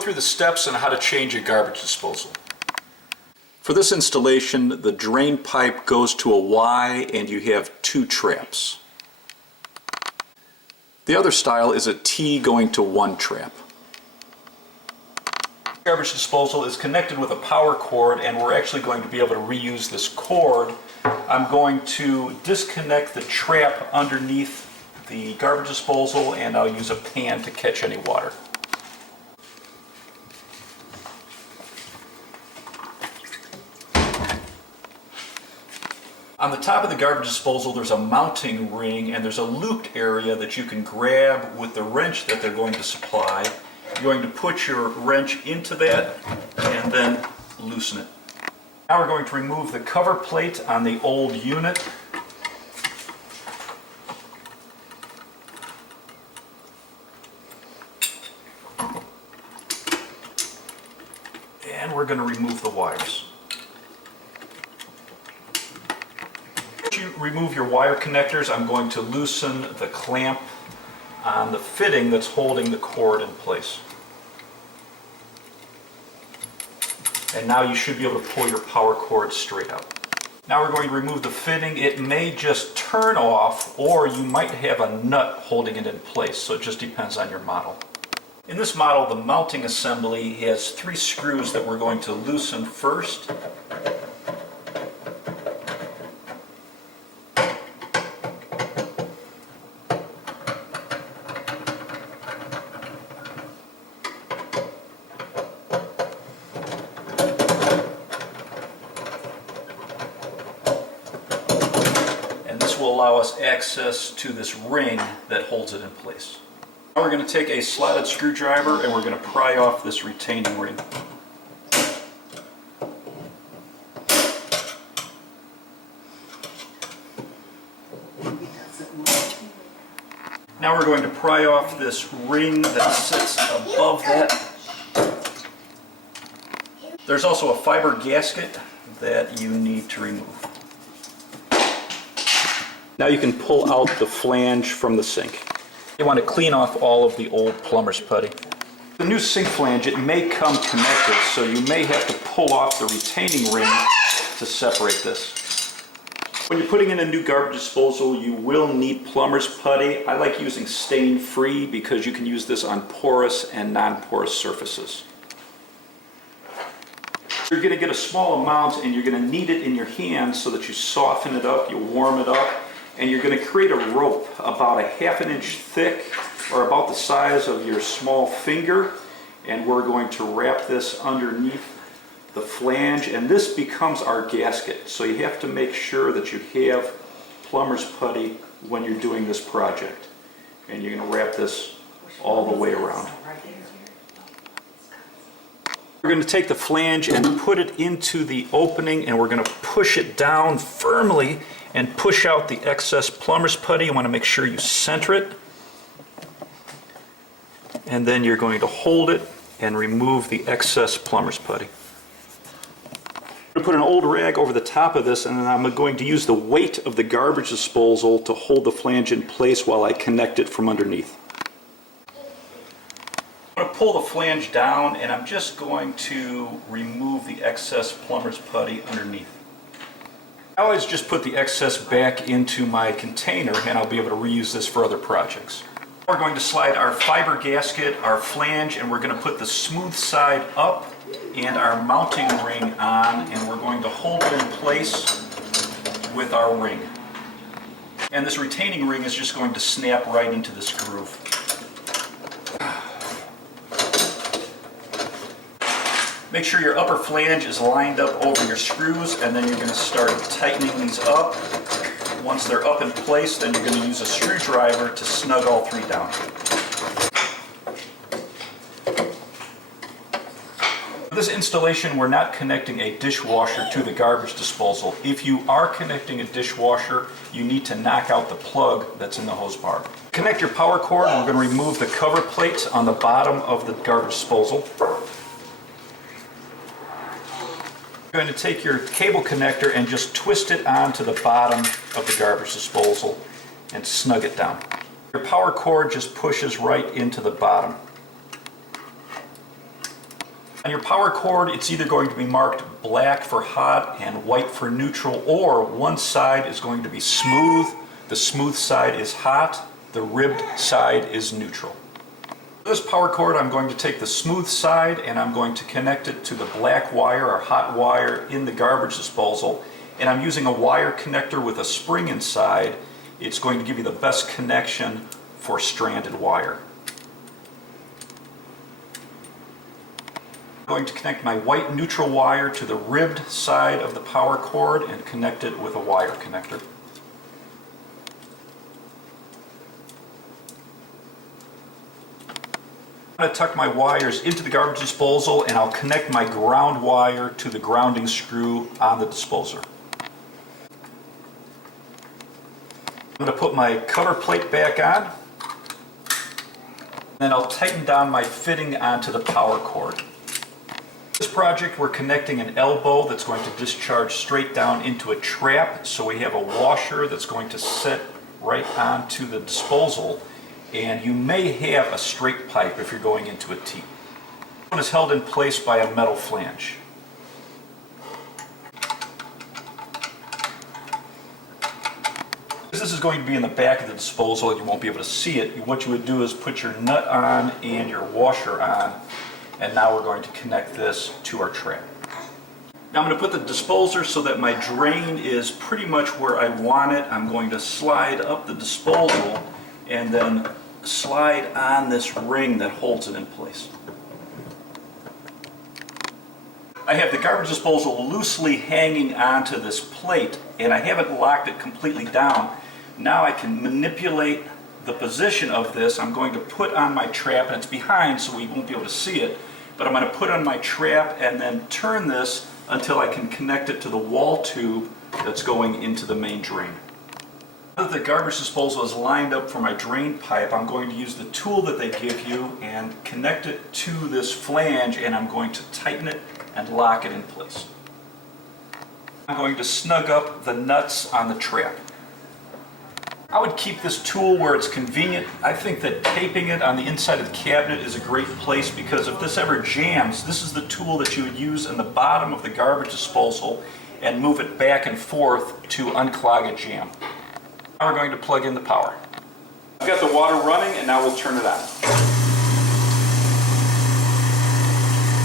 through the steps on how to change a garbage disposal. For this installation, the drain pipe goes to a Y and you have 2 traps. The other style is a T going to 1 trap. Garbage disposal is connected with a power cord, and we're actually going to be able to reuse this cord. I'm going to disconnect the trap underneath the garbage disposal, and I'll use a pan to catch any water. On the top of the garbage disposal there's a mounting ring, and there's a looped area that you can grab with the wrench that they're going to supply. You're going to put your wrench into that and then loosen it. Now we're going to remove the cover plate on the old unit. And we're going to remove the wires. Once you remove your wire connectors, I'm going to loosen the clamp on the fitting that's holding the cord in place. And now you should be able to pull your power cord straight out. Now we're going to remove the fitting. It may just turn off, or you might have a nut holding it in place, so it just depends on your model. In this model, the mounting assembly has 3 screws that we're going to loosen first. Will allow us access to this ring that holds it in place. Now we're going to take a slotted screwdriver and we're going to pry off this retaining ring. Now we're going to pry off this ring that sits above that. There's also a fiber gasket that you need to remove. Now you can pull out the flange from the sink. You want to clean off all of the old plumber's putty. The new sink flange, it may come connected, so you may have to pull off the retaining ring to separate this. When you're putting in a new garbage disposal, you will need plumber's putty. I like using stain-free because you can use this on porous and non-porous surfaces. You're going to get a small amount and you're going to knead it in your hand so that you soften it up, you warm it up. And you're going to create a rope about a ½ inch thick, or about the size of your small finger, and we're going to wrap this underneath the flange, and this becomes our gasket. So you have to make sure that you have plumber's putty when you're doing this project, and you're going to wrap this all the way around. We're going to take the flange and put it into the opening, and we're going to push it down firmly and push out the excess plumber's putty. You want to make sure you center it. And then you're going to hold it and remove the excess plumber's putty. I'm going to put an old rag over the top of this, and then I'm going to use the weight of the garbage disposal to hold the flange in place while I connect it from underneath. I'm going to pull the flange down, and I'm just going to remove the excess plumber's putty underneath. I always just put the excess back into my container, and I'll be able to reuse this for other projects. We're going to slide our fiber gasket, our flange, and we're going to put the smooth side up and our mounting ring on, and we're going to hold it in place with our ring. And this retaining ring is just going to snap right into this groove. Make sure your upper flange is lined up over your screws, and then you're going to start tightening these up. Once they're up in place, then you're going to use a screwdriver to snug all 3 down. For this installation, we're not connecting a dishwasher to the garbage disposal. If you are connecting a dishwasher, you need to knock out the plug that's in the hose bar. Connect your power cord, and we're going to remove the cover plate on the bottom of the garbage disposal. You're going to take your cable connector and just twist it onto the bottom of the garbage disposal and snug it down. Your power cord just pushes right into the bottom. On your power cord, it's either going to be marked black for hot and white for neutral, or one side is going to be smooth. The smooth side is hot, the ribbed side is neutral. For this power cord, I'm going to take the smooth side and I'm going to connect it to the black wire or hot wire in the garbage disposal. And I'm using a wire connector with a spring inside. It's going to give you the best connection for stranded wire. I'm going to connect my white neutral wire to the ribbed side of the power cord and connect it with a wire connector. I'm going to tuck my wires into the garbage disposal and I'll connect my ground wire to the grounding screw on the disposer. I'm going to put my cover plate back on. Then I'll tighten down my fitting onto the power cord. For this project, we're connecting an elbow that's going to discharge straight down into a trap, so we have a washer that's going to sit right onto the disposal, and you may have a straight pipe if you're going into a T. This one is held in place by a metal flange. This is going to be in the back of the disposal and you won't be able to see it. What you would do is put your nut on and your washer on, and now we're going to connect this to our trap. Now I'm going to put the disposer so that my drain is pretty much where I want it. I'm going to slide up the disposal and then slide on this ring that holds it in place. I have the garbage disposal loosely hanging onto this plate and I haven't locked it completely down. Now I can manipulate the position of this. I'm going to put on my trap, and it's behind so we won't be able to see it, but I'm going to put on my trap and then turn this until I can connect it to the wall tube that's going into the main drain. Now that the garbage disposal is lined up for my drain pipe, I'm going to use the tool that they give you and connect it to this flange, and I'm going to tighten it and lock it in place. I'm going to snug up the nuts on the trap. I would keep this tool where it's convenient. I think that taping it on the inside of the cabinet is a great place, because if this ever jams, this is the tool that you would use in the bottom of the garbage disposal and move it back and forth to unclog a jam. Now we're going to plug in the power. I've got the water running and now we'll turn it on.